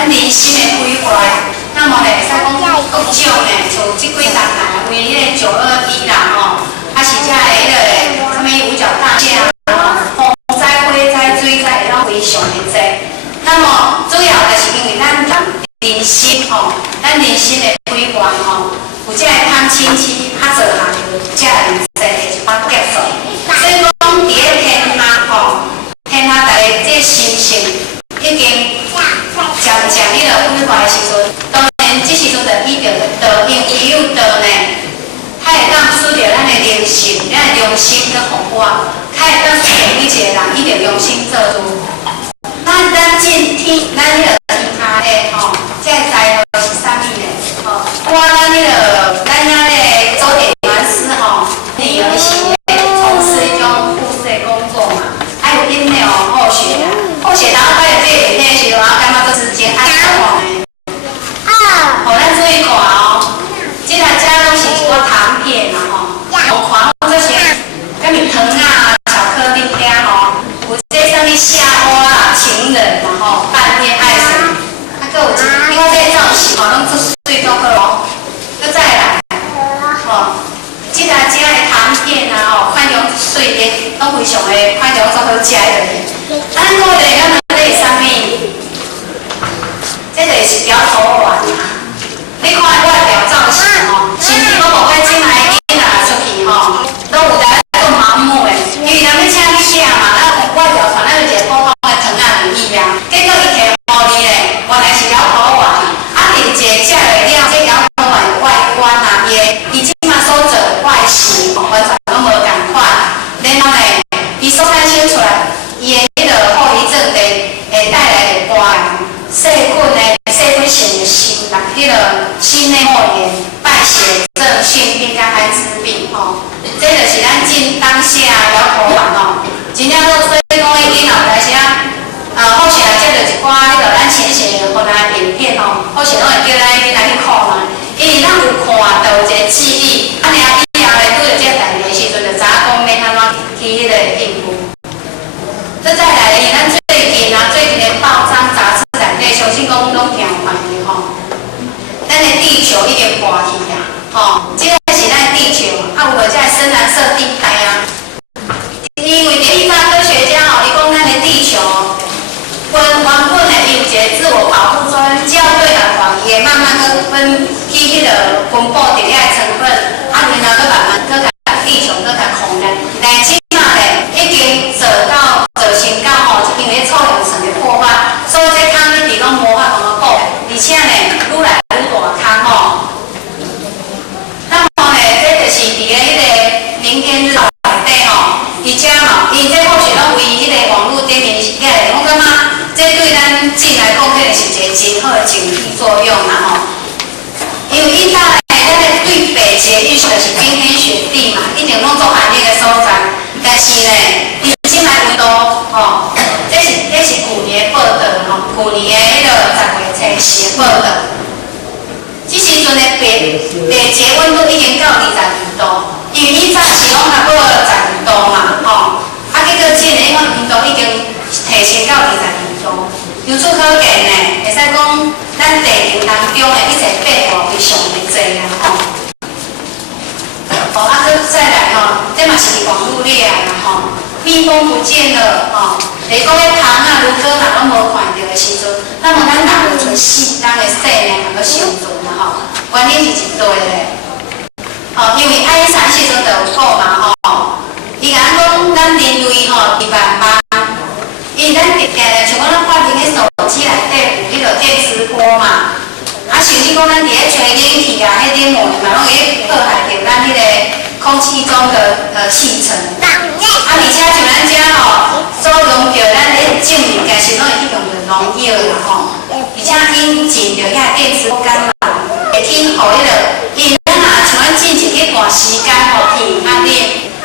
咱人生的规划，那么会使讲各种呢，像即几年来，为迄个921啦吼，啊是遮个迄个什物五角大厦啊，风灾、火灾、水灾，会非常的多。那么主要就是因为咱人生吼，咱人生的规划吼，有遮个探亲戚较做项，遮个人生会一般结束。所以讲，伫个天下吼，天下大家这心性已经渐渐迄个规划的时阵，当然这时阵就伊着因伊有道呢，较会当使着咱的灵性、咱的良心去服我，较会当使着每一个人伊着良心做主。咱进天，咱迄个天下咧吼，这材料是啥物呢？吼，咱迄个咱遐咧做演员师吼，你有是从事一种护士的工作嘛，还有因咧哦后学啊，后学然后还有这个那时候，感觉都是真爱看的。吼，咱注意看哦，即个遮拢是一个糖片啦吼，看这些，甲面糖啊、巧克力遐吼，有这啥物虾花啦、情人啦吼、半天爱神，啊，搁有另外这造型吼，拢做水都好咯，搁再来，吼，即个遮的糖片啊吼，看种水的，拢非常的看种做好食的。咱讲的咱这是啥物？这就是表头丸啊。你看外表造型吼，甚至我无解进来囡仔出去吼，都有在做盲目的，因为人要请你写嘛，咱外表看咱就一个普通的糖仔而已啊。结果伊摕互你咧，原来是摇头丸，啊，另一个食会了这摇头丸的外观啊，伊即马所做的外形完全拢无共款。然后呢，伊所产生出来，伊的迄个后遗症会带来的肝癌、细菌性的心啦，迄个心内膜炎、败血症、性病甲艾滋病吼，这就是咱进当下摇头丸吼。真正说，所以讲，伊囡仔有时好势来接到一寡迄个咱前线互咱影片吼，好势拢会叫咱囡仔去看嘛，因为咱有看到一个记忆，啊，然后以后咧拄着这个代志的时阵，就知影讲要安怎去迄个应付。再来，因为咱最近的报章杂志内底，相信讲拢听有看的吼。咱的地球已经破去啊，吼，这个是咱的地球，啊，有无这个深蓝色地带啊？因为地质科学家吼，伊讲咱的地球，原本的伊有一个自我保护砖，只要对人防，伊会慢慢去分布伫遐的成分，啊，然后去慢慢去甲地球去甲控制，但即马咧已经做成到吼，因为臭氧层的破坏，所以这空一直拢无法通保，而且呢，愈来愈大空吼。那么呢，这就是伫个迄个明天日内底吼，伊遮吼，因这或许拢为迄个网络顶面遐个，我感觉这对咱进来讲，可能是一个真好的警惕作用啦吼。因为伊搭来咱的对北捷运就是冰天雪地嘛，一定拢做寒冷的所在，但是呢，伊即摆温度吼，这是去年报道吼，去年的迄个10月初报道。即时阵的北捷温度已经到22度，因为以早是拢差不多12度嘛，吼，啊，结果今年温度已经提升到22度。由此可见呢，会使讲咱地球当中的一切变化非常的多啊，吼。哦，啊，再来吼，这嘛是网络里来啦，吼。蜜蜂不见了，吼。你讲迄虫啊、如果若拢无看到的时阵，那么咱人就剩咱的生命能够生存啦，吼。原因是一对的，吼，因为爱因斯坦时阵就有讲嘛，吼。伊甲咱讲，咱人类吼，伫万万，因为咱像讲咱发明的手机内底有迄个电磁波嘛，啊，甚至讲咱伫咧吹冷气啊，迄点膜嘛，拢会破坏着咱迄个空气中的气层。啊，而且像咱遮吼，所用着咱咧种物件是拢会去用着农药啦吼，而且引进着遐电磁波干扰，会去互迄个，因为咱若像咱进一段时间吼天较冷，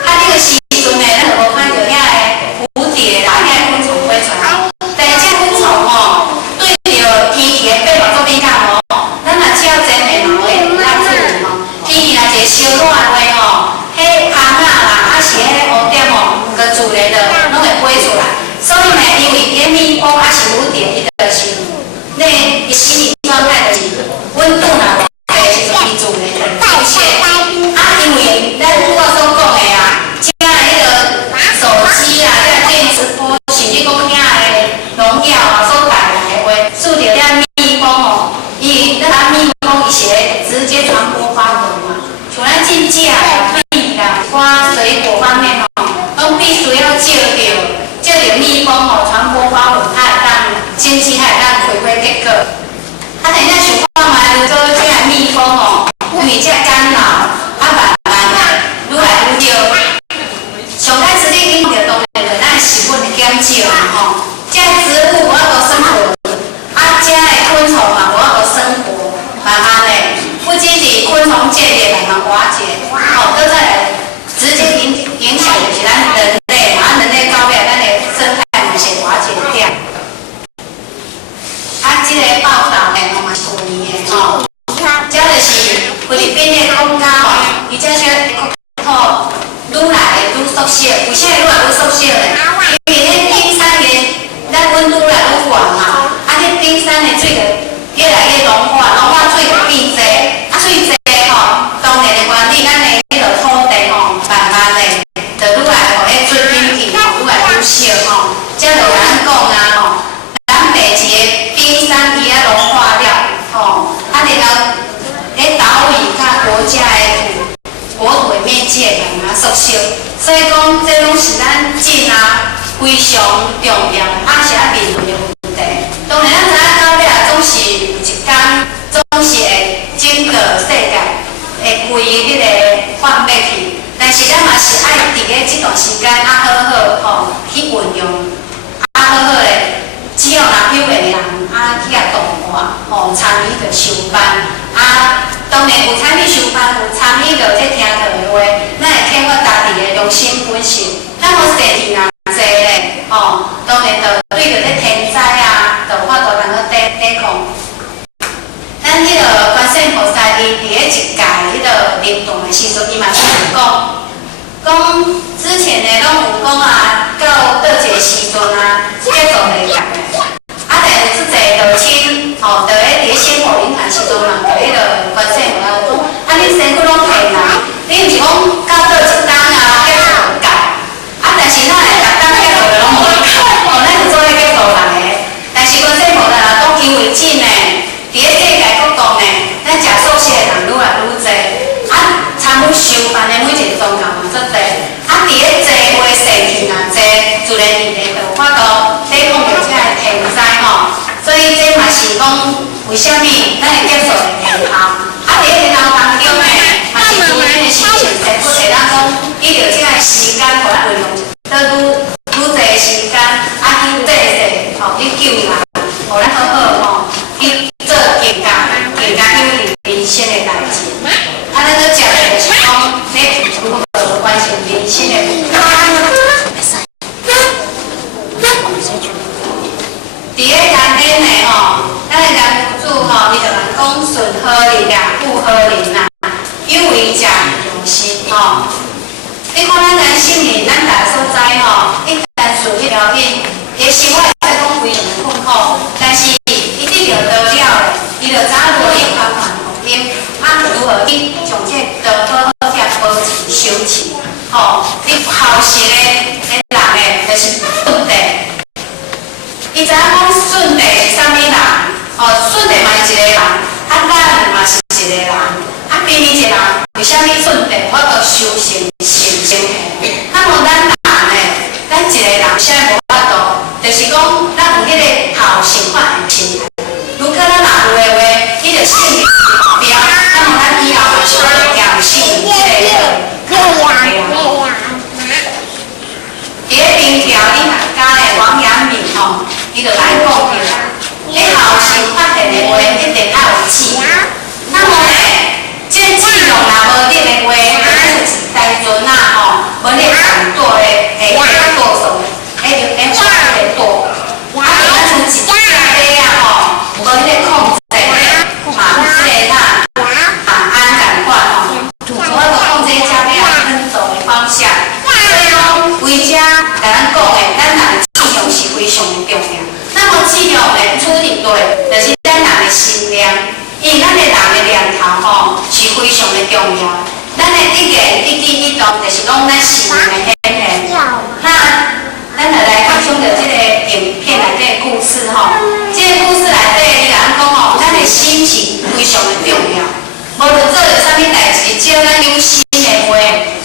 啊，迄个时阵呢，咱就无看着遐个蝴蝶啦，遐个昆虫飞出来。但是这昆虫吼，对着天气的变化做敏感哦，咱若只要真诶嘛会咱注意吼，天气若一个烧热的话吼，迄虫仔啦，啊是迄愈来愈悬嘛，啊，迄冰山的水就越来越融化，融化水就变济，啊，水济吼，当然的原理，咱的迄个土地吼，慢慢的就愈来互迄水冰气吼，愈来愈少吼，才就咱讲啊吼，咱北一个冰山伊啊融化了吼，啊，然后迄岛屿甲国家的国土的面积会慢慢缩小，所以讲这拢是咱真啊非常重要啊，是咱面对的问题。当然，咱知影到尾总是有一天，总是会整个世界会归迄个反灭去。但是咱嘛是爱伫咧这段时间啊，好好吼去运用，啊好好咧，只要若有的人啊去啊同伴吼参与着修班啊。当然有参与修班，有参与着这听课的话，咱会听我家己的良心分析。咱无实体人济咧，吼，当然着对着这天灾啊，着有法度通去抵抗。咱迄个观世音菩萨，伊伫咧一届迄个灵动的时阵，伊嘛是有讲之前呢，拢有讲啊，到倒一个时阵啊，结束袂共的。啊，但有即个道亲，吼，就咧伫咧仙火灵坛时阵嘛，就迄个观世音菩萨讲，啊，恁身躯拢骗人，你毋是讲到倒一冬啊，结束就改，啊，但是咱会逐冬结束就拢无咧改，吼，咱是做咧结束人的。但是观世音菩萨若讲因为真呢，伫咧世界各国呢，咱食素食的人愈来愈济，啊，参与修办的每一个宗教嘛足济，啊，伫咧济话世气若济，自然而然就有法度抵抗着这个天灾吼。所以这嘛是讲为虾米咱会接受的天后，啊，伫咧天后当中呢，嘛是自然的心情才会当讲依着这个时间，互咱运用到愈济的时间，啊，去济济吼去救人，互咱好好吼去做更加有人生的代志。啊，咱搁食的就是讲咧如何关心人生的问题。伫咧人间呢吼，咱的人主吼，伊就人讲顺好人啦，不好人啦，有为者用心吼。你看咱人心里，咱大家所知吼，一旦顺迄条命，伊生活会使讲非常的困苦，但是伊得着得了的，伊就知影如何去宽宽福音，啊，如何去从这道好好去保持修持，吼，你孝顺的人呢，就是顺地。伊知影讲顺地是啥物人？哦，顺地嘛是一个人，啊，咱嘛是一个人，啊，偏偏一个人为虾米顺地我都修成成正气？那么咱人呢，咱一个人啥无法度？就是讲咱有迄个孝顺法的心态。如果咱若有的话，伊就信任目标，那么咱以后嘛是会行信这个伫咧平条你客家的王阳明吼，伊就来讲过啦。你孝顺发现的话，一定要有志。那么呢，这志向若无得的话，就是单纯啊吼，无咧反对的，会多数，会发会多。啊，咱像一只马啊吼，无迄个控制，嘛，这个安感款吼，我着控制只马奔走的方向。所以讲，为遮甲咱讲的，咱人的志向是非常的重要。那么志向的处理对，就是咱人的心念，因为咱的人的念头吼是非常的重要。咱的一言一举一动，就是讲咱心念的显现。那咱就来分享着这个影片内底的故事吼。这个故事内底，伊甲咱讲吼，咱的心情非常的重要。无论做着啥物代志，只要咱有心的话，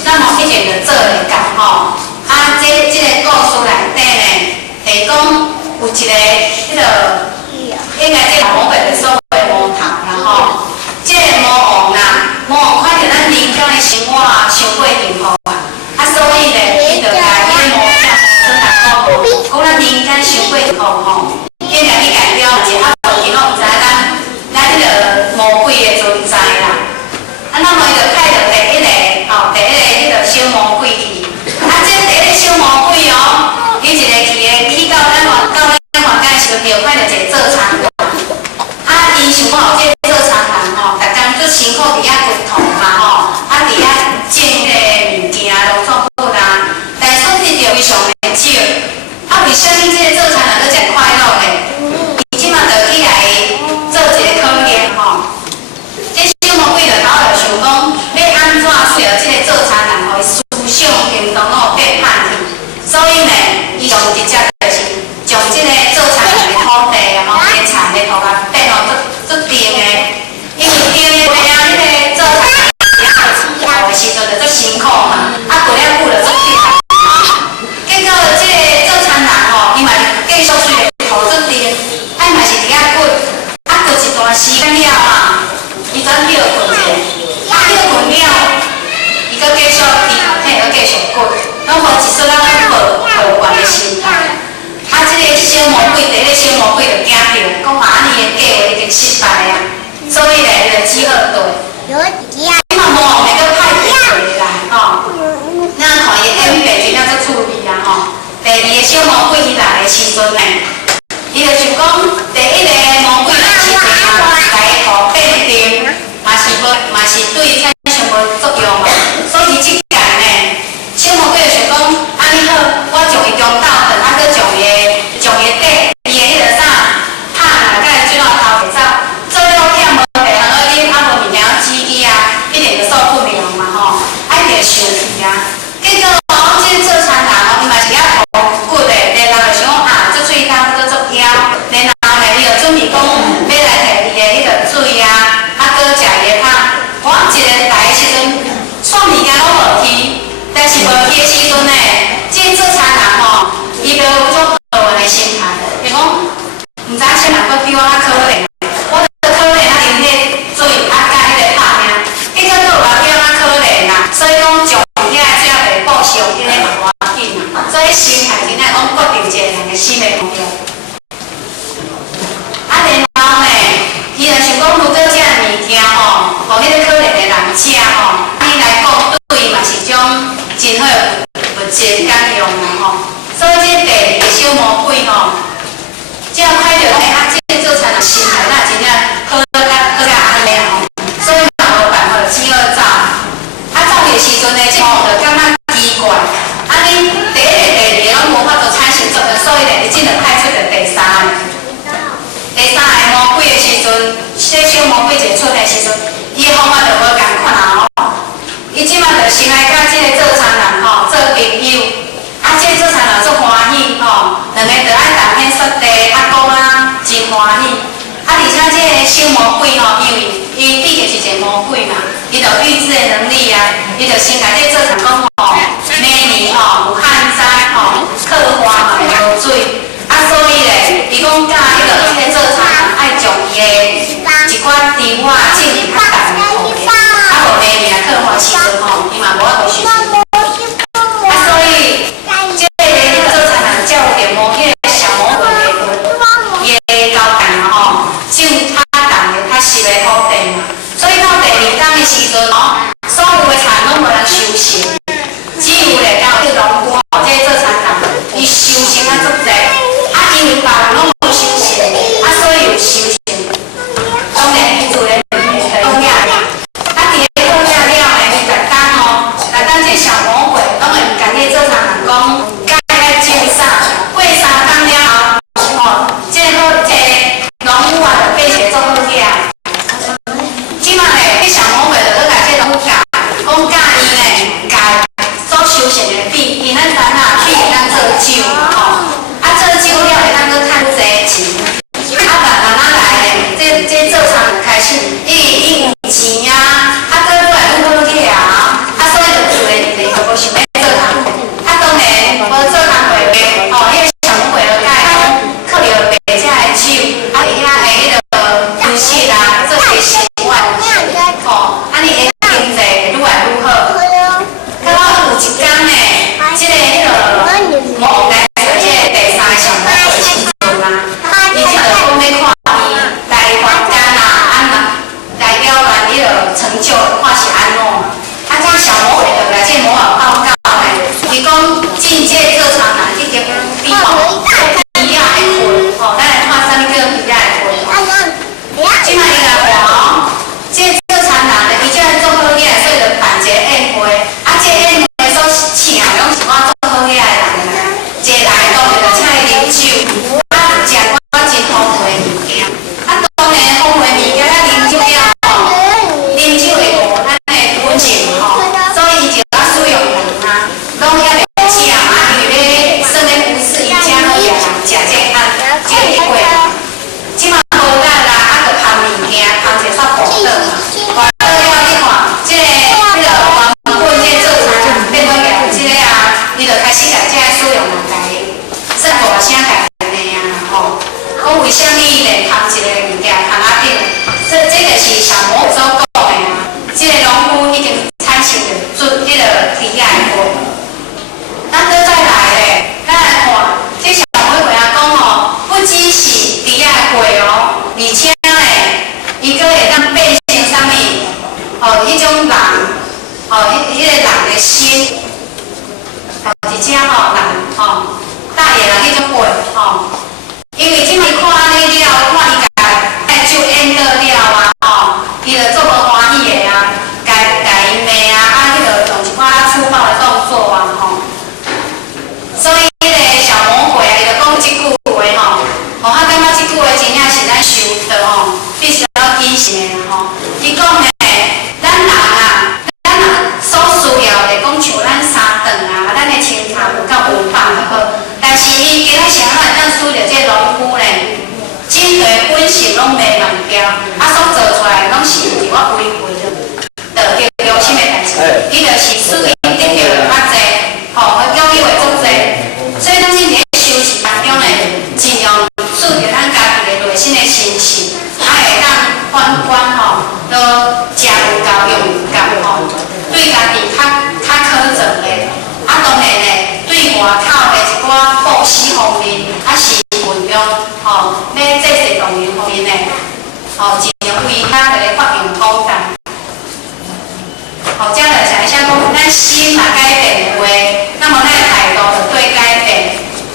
那么一定就做会到吼。啊，这个故事内底呢，是讲有一个迄个，应该这魔鬼的所谓魔头啦吼。这个魔王啦，魔王看到咱人间的生活伤过幸福啊，啊，所以咧，伊就甲迄个魔将说来讲，讲咱人间伤过幸福吼，应该去改掉者，啊，无其拢毋知咱迄个魔鬼的存在啦。啊，那么伊就派着第一个吼，第一个迄个小魔鬼去。啊，这第一个小魔鬼哦，伊一个去到咱环境的时候，就看到一个做餐人。啊，伊想讲这个做餐人吼，逐工做辛苦伫遐滚头嘛吼，啊伫遐种迄个物件、农作物啦，但是收入就非常的少。啊，为什么这个做餐人搁真快乐？小魔鬼就惊到，讲安尼的计划已经失败啊，所以咧就只好对。今嘛无后面搁派第二个来吼，咱看伊演白真正足趣味啊吼。第二个小魔鬼伊来的时阵呢，伊就想讲第一个魔鬼来时阵啊，来互变定，嘛是对产生无作用嘛，所以即届呢，小魔鬼就想讲，安尼好，我将伊中斗转，啊，搁将伊底，伊的迄个啥，拍啦，甲伊水落头袂走，做了忝无地通去啉，啊无物件煮去啊，一定就受不了嘛吼，啊一定生气啊。结果哦，即做餐人哦，伊嘛是遐头骨的，然后就想讲啊，做水汤搁做枵，然后呢，伊就准备讲要来摕伊的迄个水啊，啊搁食伊的汤。我一个来的时阵，煞物件拢无去，但是无去的时阵呢，即做餐人吼，伊就有种好运的心态，就讲毋知啥人搁比我较可怜，我著可怜啊啉迄水啊甲迄个拍尔，结果佫有人比我较可怜啦，所以讲将遐水啊袂报销，迄个嘛无要紧啦，所以心态真正讲决定一个人的生命目标。啊，然后呢，伊就想讲，如果这物件吼，互迄个可怜的人食吼，伊来讲对伊嘛是种真好物质感用啦吼。所以这第二个小魔鬼吼，只要看到讲，啊，这做餐人心态那真正好甲安尼吼，所以嘛无办法，只好走。啊，走的时阵呢，这魔就感觉奇怪，啊，你第一个、第二个拢无法度产生作用，所以呢，你只能派出着第三个。第三个魔鬼的时阵，这小魔鬼一出的时阵，伊的方法就无共款啦吼。伊即马就先来甲即个做餐人吼做朋友，啊，即个做餐人足欢喜吼，两个就爱谈天说地，啊讲啊真欢喜。啊，而且即个小魔鬼吼，因为伊毕竟是一个魔鬼嘛，伊就预知的能力啊，伊就先甲即个做餐讲吼，明年吼有旱灾吼，课花嘛会无水。啊，所以咧，伊讲教迄个做餐人爱将伊的一寡甜话种入较淡的土地，啊无明年课花时阵吼，伊嘛无法度收成。啊，所以即个迄个做餐人照着魔迄个小魔鬼的伊的交代嘛吼，种较淡的较实的土地嘛。所以到第二天的时阵吼，所有的菜拢无人收成，只有咧到迄个农夫吼，即个做餐人伊收成啊足济。因为别人拢无收成，啊，所以有收成。当然，伊做咧好野啦。啊，伫咧好野了呢，伊逐工吼，逐工这小魔鬼拢会甲你做餐人讲，该爱种啥，过3工了后，吼，这好这农夫啊，就变成做好野。即马咧，迄小魔鬼就去甲这农夫教，讲教伊呢，教所收成的米，因咱知影米会当做酒吼。做酒了会当去趁济钱，啊，慢慢来咧，这做餐就开始，伊有钱啊，啊，搁愈来愈好去啊，啊，所以就做咧日日都无想要做工，啊，当然无做工袂袂，吼，迄个小魔鬼就甲伊讲，靠着卖遮的酒，啊，伫遐的迄个游戏啦，做些生活，吼，安尼会经济会愈来愈好。到有一天呢，即个迄个魔来。小魔鬼的时阵啊，伊就讲要看伊来还家啦，啊来了完伊就成就看是安怎。啊，这小魔鬼就来这魔王报告呢，伊讲进阶做餐人已经比吼比亚会混，吼，咱来看啥物叫比亚会混。即摆伊来看哦，这做餐人的伊这做好嘢，所以就办一个宴会，啊，这宴会所请的拢是我做好嘢的人，一来当然就请伊啉酒，啊，食我真丰富的物件，啊，当然丰富的物件，啊，啉酒了吼，啉酒会无咱的本性吼，所以伊就要使用人啊，拢遐袂食嘛，因为要算咧无视伊请好嘢人食这餐这一会，即马无力啦，啊，就捧物件，捧一煞薄刀嘛，薄刀了你看，这个迄个原本这做餐人变做个这个啊，伊就开始甲这个使用人来。说大声甲安尼啊吼，讲为虾米连捧一个物件捧啊顶，这就是小魔鬼所讲的啊。这个农夫已经产生着做迄个体验过。咱搁再来咧，咱来看这小魔鬼啊讲吼，不积习要这些动员方面呢，尽量为他个发扬光大。这就想一下讲，咱心若改变的话，那么咱的态度就对改变。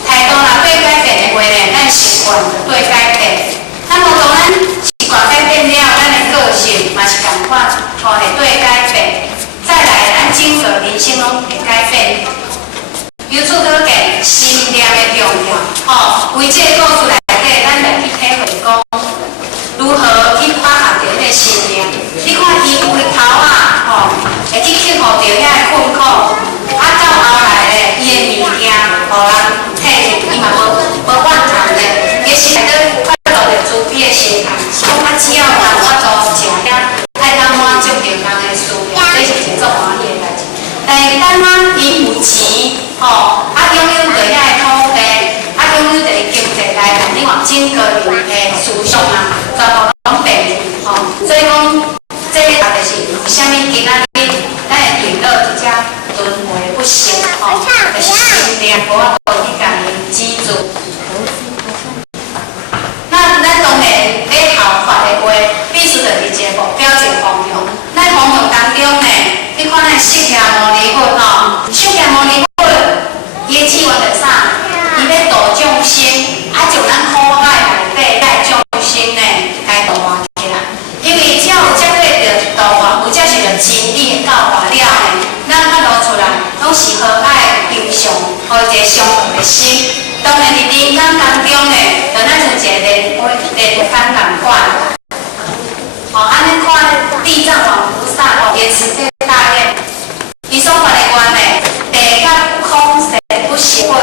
态度若对改变的话呢，咱习惯就对改变。那么当咱习惯改变了，咱的个性嘛是共款，会对改变。再来，咱整个人生拢会改变。由此可见，心念的重要。为这个故事内底，咱来去体会讲，如何去把握着迄个心念。你看伊回头啊，会去克服着遐个困苦，到后来咧，伊的物件，互人摕伊嘛无怨叹咧，其实内底快乐着慈悲的心态，讲只要人我做食遐，爱当满足着人的需要，这是真做欢喜的代志。但是等啊，伊有钱，拥有着遐个土地，拥有着经济来源，你看整个人的思想啊，全部拢变去，所以讲。这个就是为虾米今仔日咱会对落伫遮轮回不息，就是心念无法度去甲伊记住。那咱当然要效法的话，必须着是一个目标，一个方向。咱方向当中呢，你看咱释迦牟尼佛释迦牟尼佛伊的志愿是啥？伊要度众生，就咱苦海内底带众生呢，该度化起来。因为只要有接对着道化，有接受着真理的教化了呢，咱发露出来拢是和蔼平常，和一个相同的心。当然伫人间当中呢，就咱像一个莲花人管。安尼看地藏王菩萨也慈悲大愿，伊所发的愿呢，地甲空世不实佛，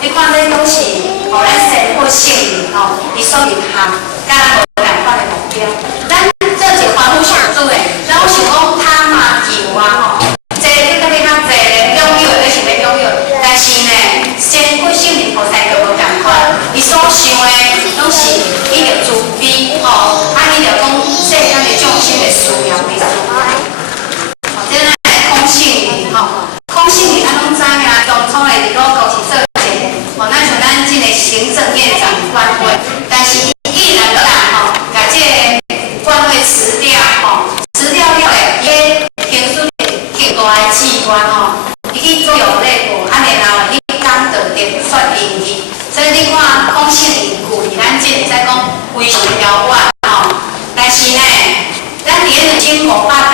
你看这拢是互咱生活性命伊所影响，甲咱无共款的目标。咱做一凡夫俗子的，咱有想讲贪啊、求啊这你特别较济咧，拥有的是要拥有，但是呢，先佛性命菩萨就无共款，伊所想的拢是伊着慈悲伊着讲世间的众生的需要为主。这咱的空性命空性命咱拢知影，当初的伫个高市做者，咱像咱这个行政院长官位，但是依然甲这个官位辞掉，辞掉了伊平时极大的志愿伊去做有内部，然后伊讲到点说英语，所以你看空性命故，咱即个在讲非常遥远但是呢，咱伫个2008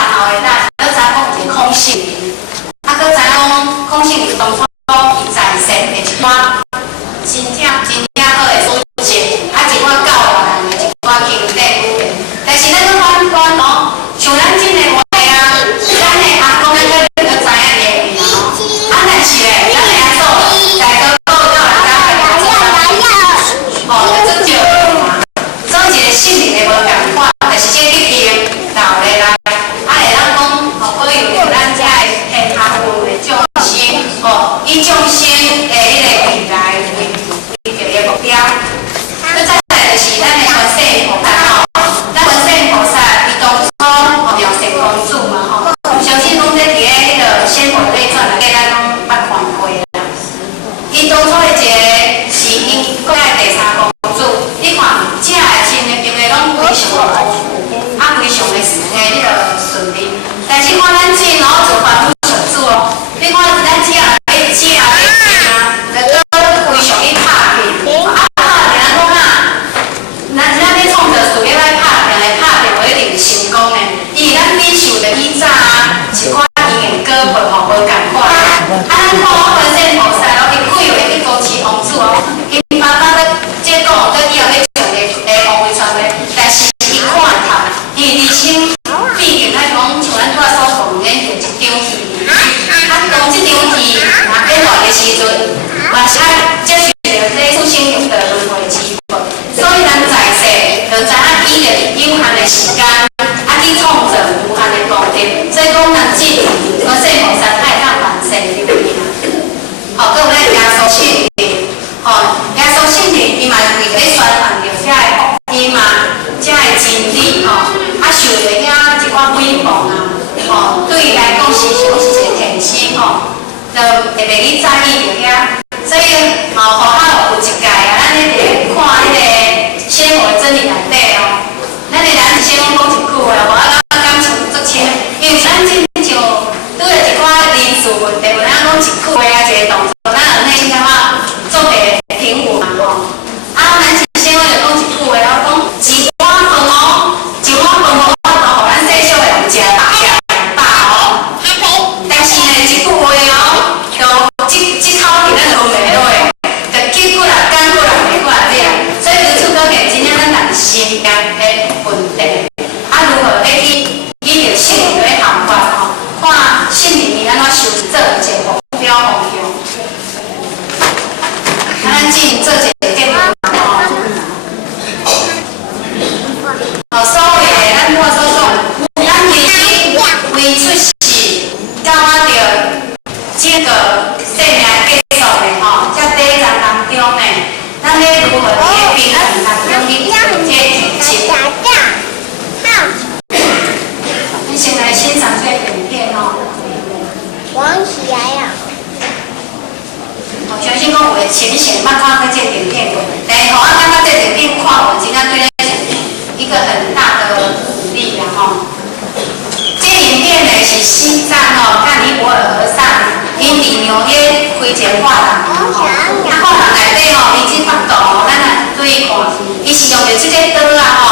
伊是用着即个刀啊吼，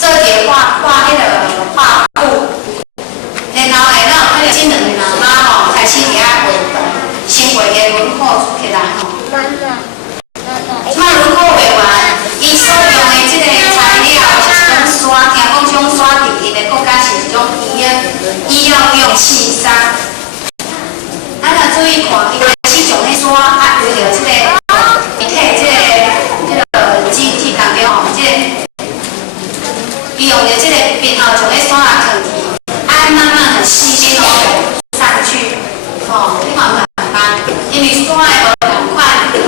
做一个画迄个画布，然后呢，咱有看到即两个妈妈吼，开始伫遐画图，先画个轮廓起来吼。即摆轮廓画完，伊所用的即个材料是一种刷，听讲这种刷伫伊的国家是一种医药用细沙。咱若注意看，伊开始从迄刷啊，为着即个体即个机体当中吼，即个利用着即个笔吼，从迄刷啊放去，啊慢慢很细心哦上去，吼，你看有简单，因为刷的无同款，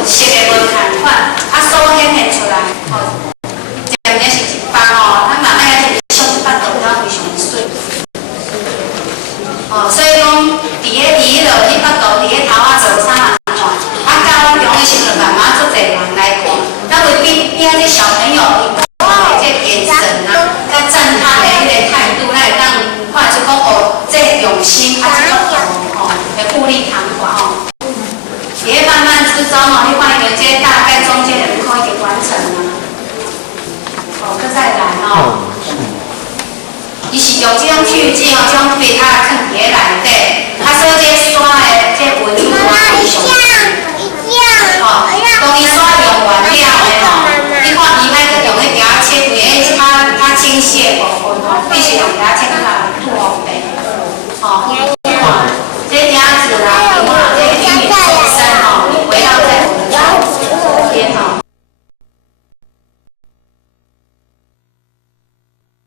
色的无同款，啊手显现出来，吼，渐渐是一包吼，咱慢慢要上一巴度，它非常水。哦，所以讲，伫落迄巴度，伫迄头仔做啥人看？啊，高中的时阵慢慢做侪人来看，咱会比遐个小朋友伊看的这眼神啊，甲赞叹的迄个态度，咱会当看出讲哦，这用心啊，这个哦，会富丽堂皇哦。伫迄慢慢之中哦，你看到这大概中间轮廓已经完成了，哦，搁再来哦。伊是用这种去剂哦，这种笔啊放伫内底，啊，所以这刷的这纹路啊非常哦，当伊刷用完了的吼，你看伊莫搁用迄条切开迄较清晰的部分吼，必须用条切开来涂红白，吼。